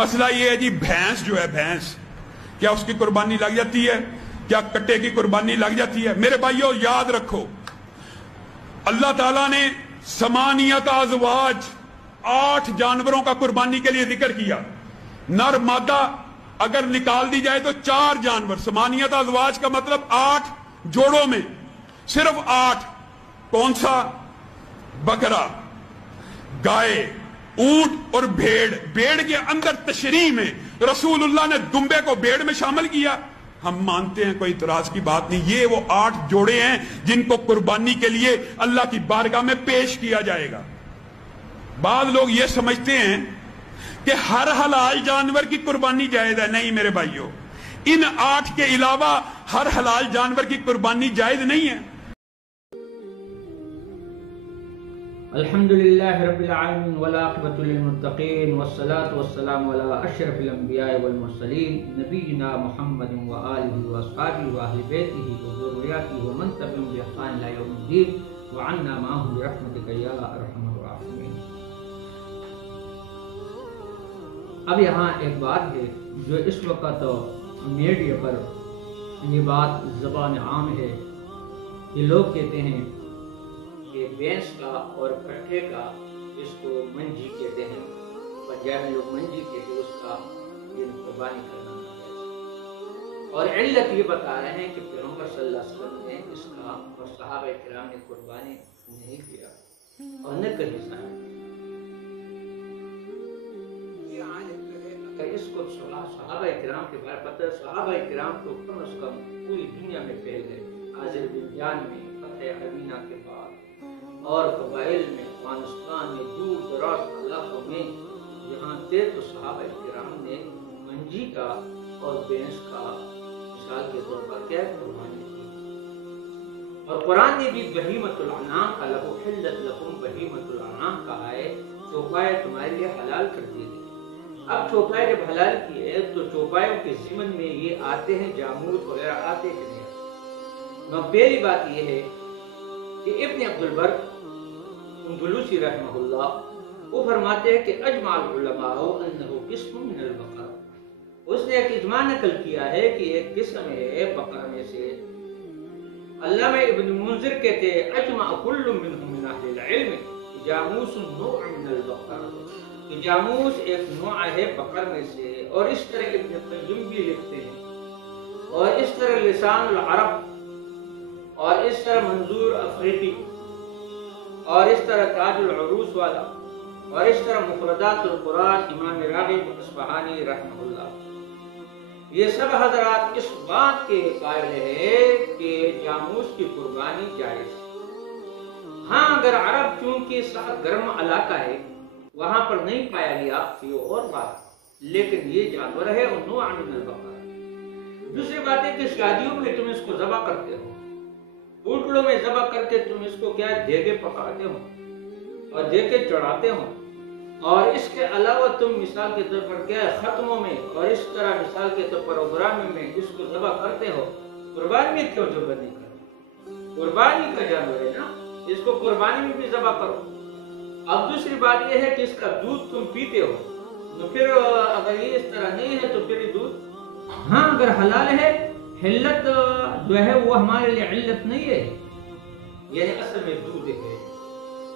مسئلہ یہ ہے جی بھینس جو ہے بھینس کیا اس کی قربانی لگ جاتی ہے؟ کیا کٹے کی قربانی لگ جاتی ہے؟ میرے بھائیو یاد رکھو اللہ تعالیٰ نے ثمانیت ازواج 8 جانوروں کا قربانی کے لیے ذکر کیا. نر مادہ اگر نکال دی جائے تو 4 جانور. ثمانیت ازواج کا مطلب 8 جوڑوں میں صرف 8. کون سا؟ بکرا، گائے، اونٹ اور بھیڑ. بھیڑ کے اندر تشریح میں رسول اللہ نے دمبے کو بھیڑ میں شامل کیا. ہم مانتے ہیں، کوئی اعتراض کی بات نہیں. یہ وہ 8 جوڑے ہیں جن کو قربانی کے لیے اللہ کی بارگاہ میں پیش کیا جائے گا. بعض لوگ یہ سمجھتے ہیں کہ ہر حلال جانور کی قربانی جائز ہے. نہیں میرے بھائیو، ان 8 کے علاوہ ہر حلال جانور کی قربانی جائز نہیں ہے. الحمدللہ رب العالمین والعاقبۃ للمتقین والصلاة والسلام علی اشرف الانبیاء والمرسلین نبینا محمد وآلہ واصحابہ واہل بیتہ وذریاتہ ومن تبعہم بإحسان الی یوم الدین وعنا معهم برحمتک یا ارحم الراحمین. اب یہاں ایک بات ہے جو اس وقت میڈیا پر یہ بات زبان عام ہے کہ لوگ کہتے ہیں کہ بھینس کا اور کٹھے کا جس کو منجی کہتے ہیں، پنجاب میں لوگ منجی کہتے ہیں، اس کا یہ قربانی کرنا ہے. اور علت یہ بتا رہے ہیں کہ پیغمبر صلی اللہ علیہ وسلم نے اس کا اور صحابہ کرام نے قربانی نہیں کیا اور نہ کہیں اس کو صحابہ کرام کے بارے پتہ. صحابہ کرام کو کم از کم پوری دنیا میں پھیل گئے. آذربائجان میں فتح امینہ کے بعد اور قبائل میں، افغانستان میں، دور دراز علاقوں میں جہاں تھے تو صحابہ کرام نے منجی کا اور بھینس کا مثال کے طور پر کیا قربانی کی. اور قرآن نے بھی بہیمۃ الانعام کا لہو حلت لکم بہیمۃ الانعام کہا ہے. چوپائے تمہارے لیے حلال کر دیے گئے. اب چوپائے جب حلال کیے تو چوپایوں کے ضمن میں یہ آتے ہیں جاموس وغیرہ آتے ہیں نہیں. پہلی بات یہ ہے کہ ابن عبد البر اندلسی رحمہ اللہ وہ فرماتے ہیں کہ اجمع العلماء انه قسم من البقر. اس نے ایک اجماع نقل کیا ہے کہ ایک قسم ہے بقر میں سے. علامہ ابن منذر کہتے ہیں اجمع كل منهم من اهل العلم جاموس نوع من البقر. جاموس ایک نوع ہے بقر میں سے. اور اس طرح ابن قیم بھی لکھتے ہیں اور اس طرح لسان العرب اور اس طرح منظور افریقی اور اس طرح تاج العروس والا اور اس طرح مفردات القرآن امام راغب اصفہانی رحمہ اللہ. یہ سب حضرات اس بات کے قائل ہیں کہ جاموس کی قربانی جائز ہے. ہاں اگر عرب چونکہ سخت گرم علاقہ ہے وہاں پر نہیں پایا گیا تو یہ اور بات، لیکن یہ جانور ہے اور نوع من البقر. دوسری بات ہے کہ شادیوں میں تم اس کو ذبح کرتے ہو، پوٹلوں میں ذبح کر کے تم اس کو کیا دیگے پکاتے ہو اور دیگے چڑھاتے ہو. اور اس کے علاوہ تم مثال کے طور پر کیا ختموں میں اور اس طرح مثال کے طور پر پروگرام میں اس کو ذبح کرتے ہو. قربانی میں کیوں ذبح نہیں کرتے؟ قربانی کا جانور ہے نا، اس کو قربانی میں بھی ذبح کرو. اب دوسری بات یہ ہے کہ اس کا دودھ تم پیتے ہو تو پھر اگر یہ اس طرح نہیں ہے تو پھر یہ دودھ ہاں اگر حلال ہے. حلت جو ہے وہ ہمارے لیے علت نہیں ہے، یعنی اصل میں دودھ ہے.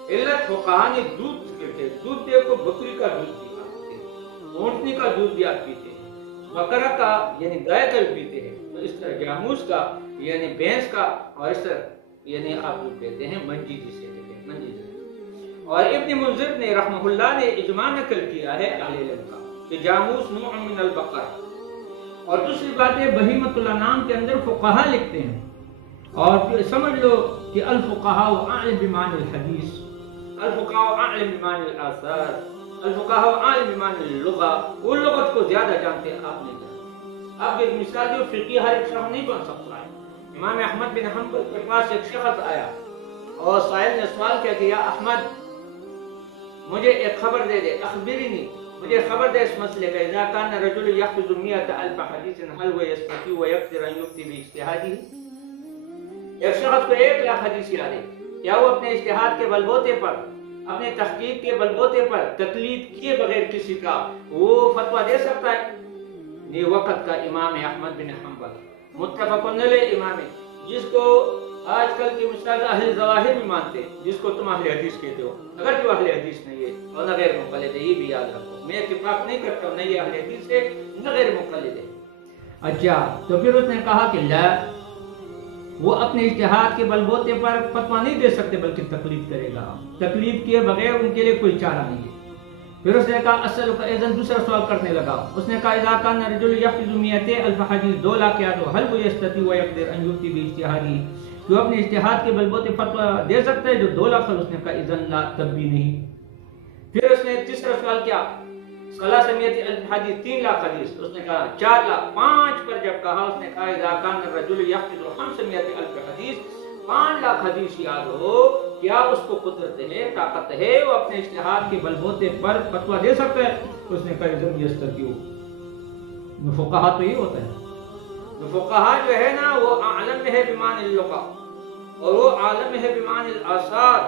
علت فقہاء نے دودھ کہتے، دودھ دیکھو بکری کا دودھ بھی آپ پیتے ہیں، اونٹنی کا دودھ بھی آپ پیتے ہیں، بکرا کا یعنی گائے کا بھی پیتے ہیں. تو اس طرح جاموس کا یعنی بھینس کا اور اس طرح یعنی آپ جو کہتے ہیں منجی جسے کہتے ہیں منجی. اور ابن منذر نے رحمہ اللہ نے اجماع نقل کیا ہے اہل علم کا کہ جاموس نوع من البقر. اور دوسری بات ہے بہیمۃ الانعام کے اندر فقہاء لکھتے ہیں اور پھر سمجھ لو کہ الفقہاء اعلم بمعنی الحدیث، الفقہاء اعلم بمعنی الاثار، الفقہاء اعلم بمعنی اللغہ. وہ لغت کو زیادہ جانتے ہیں، آپ نہیں جانتے. اب ایک مثال جو فقیہ ہر ایک شخص نہیں بن سکتا ہے. امام احمد بن حنبل کے پاس ایک شخص آیا اور سائل نے سوال کیا کہ یا احمد مجھے ایک خبر دے دے، اخبرنی، مجھے خبر دے اس مسئلے کا. اذا كان رجل يحفظ 100,000 حدیث هل هو يستطيع ويقدر ان يفتي باجتهاده؟ ایک شخص کو 1,00,000 حدیث یاد ہے، کیا وہ اپنے اجتہاد کے بلبوتے پر اپنے تحقیق کے بلبوتے پر تقلید کیے بغیر کسی کا وہ فتویٰ دے سکتا ہے؟ یہ وقت کا امام احمد بن حنبل متفقن علیہ امام، جس کو آج کل کی مثال اہل ظواہر بھی مانتے ہیں، جس کو تم اہل حدیث کہتے ہو، اگر جو اہل حدیث نہیں ہے اور نہ غیر مقلد ہے، یہ بھی یاد رکھو، میں اتفاق نہیں کرتا ہوں نہ یہ اہل حدیث ہے نہ غیر مقلد ہے۔ اچھا، تو پھر اس نے کہا کہ لا، وہ اپنے اجتہاد کے بلبوتے پر فتویٰ نہیں دے سکتے بلکہ تقلید کرے گا، تقلید کیے بغیر ان کے لیے کوئی چارہ نہیں ہے۔ پھر اس نے کہا اصل کا ایزن دوسرا سوال کرنے لگا، اس نے کہا اذا کان رجل یحفظ 200,000 حدیث 2 لاکھ یاد ہو، هل وہ یستطیع ویقدر ان یفتی باجتہادی، جو اپنے اجتہاد کے بلبوتے فتویٰ دے سکتا ہے جو 2 لاکھ؟ اس نے کہا اذن لا، تب بھی نہیں۔ پھر اس نے تیسرا سوال کیا، 300,000 حدیث 3 لاکھ حدیث، اس نے کہا 4 لاکھ۔ 5 پر جب کہا اس نے کہا اذا کان الرجل یحفظ 500,000 حدیث، 5 لاکھ حدیث یاد ہو، کیا اس کو قدرت ہے، طاقت ہے، وہ اپنے اجتہاد کے بلبوتے پر فتویٰ دے سکتا ہے؟ اس نے کہا اذن یستطیع۔ فقہا تو یہ ہوتا ہے، فقہا جو ہے نا وہ عالم ہے بمعنی اللغہ اور وہ عالم ہے بمعنی الاثار،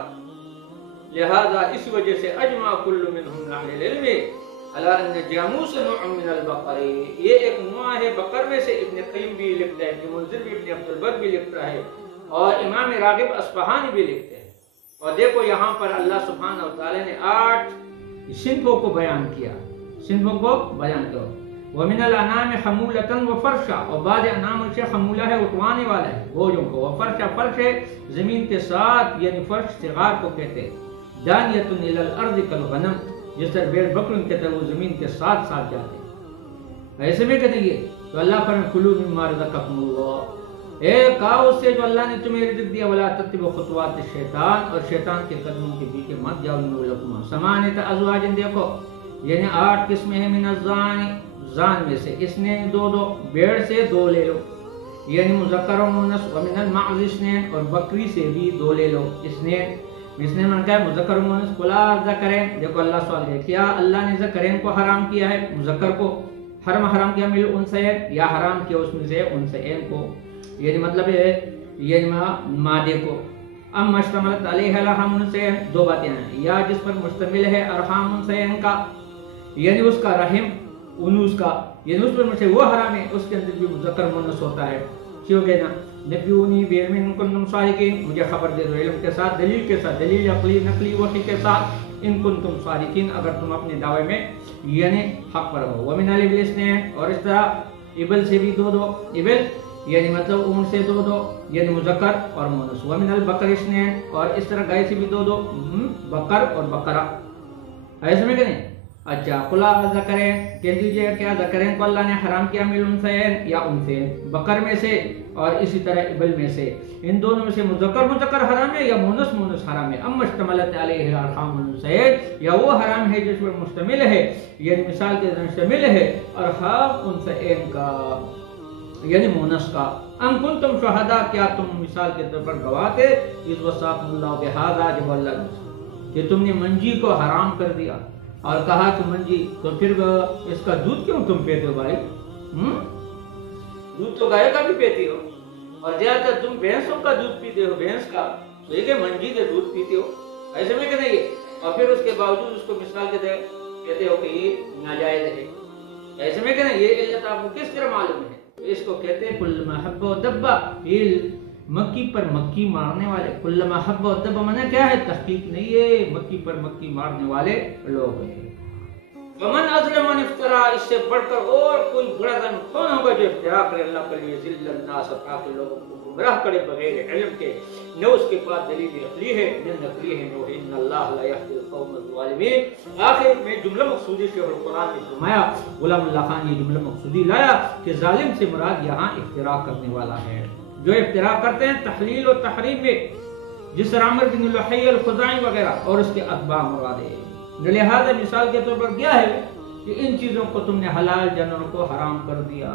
لہذا اس وجہ سے اجمع کل منہم اہل العلم علی ان جاموس نوع من البقر، یہ ایک نوع ہے بقر میں سے۔ ابن قیم بھی لکھتا ہے، ابن منذر بھی، ابن عبد البر بھی لکھتا ہے اور امام راغب اصفہانی بھی لکھتے ہیں۔ اور دیکھو یہاں پر اللہ سبحانہ وتعالی نے 8 صنفوں کو بیان کیا، صنفوں کو بیان کیا۔ وَمِنَ الْأَنْعَامِ حَمُولَةً وَفَرْشًا، اور بعض انعام سے حمولہ ہے اٹھوانے والا ہے بوجھوں کو، وفرشا، فرش ہے زمین کے ساتھ، یعنی فرش صغار کو کہتے ہیں۔ دانیۃ الی الارض کالغنم، جس طرح بھیڑ بکریوں کہتے ہیں وہ زمین کے ساتھ ساتھ جاتے ہیں، ایسے میں کہتے ہیں۔ تو اللہ فرمائے کلوا مما رزقکم اللہ، کھاؤ اس سے جو اللہ نے تمہیں رزق دیا، ولا تتبعوا خطوات الشیطان، اور شیطان کے قدموں کے پیچھے مت جاؤ۔ لکم ثمانیۃ ازواج، دیکھو یعنی 8 قسمیں ہیں، من الزان، زان میں سے اثنین 2 بھیڑ سے 2 لے لو، یعنی مذکر و مؤنث، ومن المعز اثنین، اور بکری سے بھی 2 لے لو، اثنین من کا ہے مذکر و مؤنث۔ قلا ذکرین، دیکھو اللہ سوال ہے، کیا اللہ نے ذکرین کو حرام کیا ہے، مذکر کو حرام کیا، مل انثیین، یا حرام کیا اس میں سے انثیین کو، یعنی مطلب ہے یعنی مادے کو۔ ام مشتملت علیہ ارحام انثیین، 2 باتیں ہیں، یا جس پر مشتمل ہے ارحام انثیین کا، یعنی اس کا رحم انوس کا، یعنی اس پر وہ حرام ہے، اس کے اندر بھی مذکر مؤنث ہوتا ہے، کیوں کہ نا نبیونی بعلم ان کنتم صادقین، مجھے خبر دے دو علم کے ساتھ، دلیل کے ساتھ، دلیل عقلی نقلی وحی کے ساتھ، ان کنتم صادقین، اگر تم اپنے دعوے میں یعنی حق پر ہو۔ ومن الابل اثنین، اور اس طرح ابل سے بھی 2 ابل یعنی مطلب اونٹ سے 2 یعنی مذکر اور مؤنث۔ ومن البقر اثنین، اور اس طرح گائے سے بھی 2 بقر اور بقرہ، ایسے میں کہیں۔ اچھا، قلا ذکرین، کہہ دیجئے کیا ذکرین کو اللہ نے حرام کیا، مل انثیین، یا انثیین، بقر میں سے اور اسی طرح ابل میں سے، ان دونوں میں سے مذکر حرام ہے یا مؤنث حرام ہے۔ ام مشتملت علیہ ارحام انثیین، یا وہ حرام ہے جس پر مشتمل ہے، یعنی مثال کے مشتمل ہے ارحام انثیین کا، یعنی مؤنث کا۔ ام کنتم شہداء، کیا تم مثال کے طور پر گواہ تھے، اذ وصاکم اللہ بہذا، جب اللہ نے کہ تم نے منجی کو حرام کر دیا اور کہا کہ منجی، تو پھر اس کا دودھ کیوں تم پیتے ہو بھائی؟ دودھ تو گائے کا بھی پیتے ہو، اور زیادہ تر تم بھینسوں کا دودھ پیتے ہو، بھینس کا، تو یہ کہ منجی کے دودھ پیتے ہو، ایسے میں کہ نہیں، اور پھر اس کے باوجود اس کو مثال کے کہتے ہو کہ یہ ناجائز ہے، ایسے میں کہ نہیں۔ یہ علت آپ کو کس طرح معلوم ہے؟ اس کو کہتے ہیں کل ما حب و دبا، یہ مکی پر مکی مارنے والے، کل ما حب و دبا معنی کیا ہے؟ تحقیق نہیں ہے، مکی پر مکی مارنے والے لوگ ہیں۔ ومن اظلم من افترا، اس سے بڑھ کر اور کوئی بڑا ظلم کون ہوگا جو افترا کرے اللہ کے لیے، ذل الناس، تاکہ لوگوں کو گمراہ کرے بغیر علم کے، نہ اس کے پاس دلیل عقلی ہے نہ نقلی ہے، نو ان اللہ لا یهدی القوم الظالمین۔ آخر میں جملہ مقصودی شیخ القرآن نے فرمایا، غلام اللہ خان یہ جملہ مقصودی لایا کہ ظالم سے مراد یہاں افترا کرنے والا ہے، جو افترا کرتے ہیں تحلیل و تحریم میں، جس طرح عمر بن لحی الخزاعی وغیرہ اور اس کے اتباع مراد ہے۔ لہذا مثال کے طور پر کیا ہے کہ ان چیزوں کو تم نے حلال جانوروں کو حرام کر دیا۔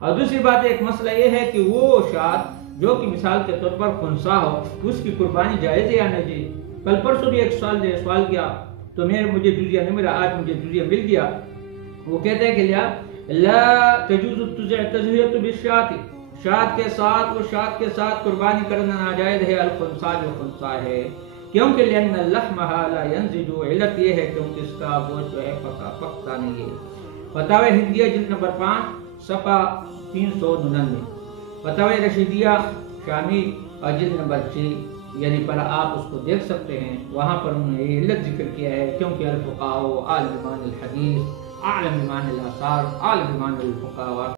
اور دوسری بات ایک مسئلہ یہ ہے کہ وہ شاد جو کہ مثال کے طور پر خنثی ہو، اس کی قربانی جائز ہے یا نہیں؟ کل پرسوں بھی ایک سوال کیا تو مجھے جزیہ نہیں ملا، آج مجھے جزیہ مل گیا۔ وہ کہتے ہیں کہ لا تجوز التزہیۃ بالشاۃ، شاد کے ساتھ قربانی کرنا ناجائز ہے، الخنثی جو خنثی ہے، کیونکہ لأن اللحمها لا ينضج، علت یہ ہے کیونکہ اس کا گوشت جو ہے پکتا نہیں ہے۔ فتاوی ہندیہ جلد نمبر 5 صفحہ 399، فتاوی رشیدیہ شامی جلد نمبر 6 یعنی پر آپ اس کو دیکھ سکتے ہیں، وہاں پر انہوں نے یہ علت ذکر کیا ہے کیونکہ الفقہاء عالم بمعنی الحدیث، عالم بمعنی الاثار، عالم بمعنی الفقہاء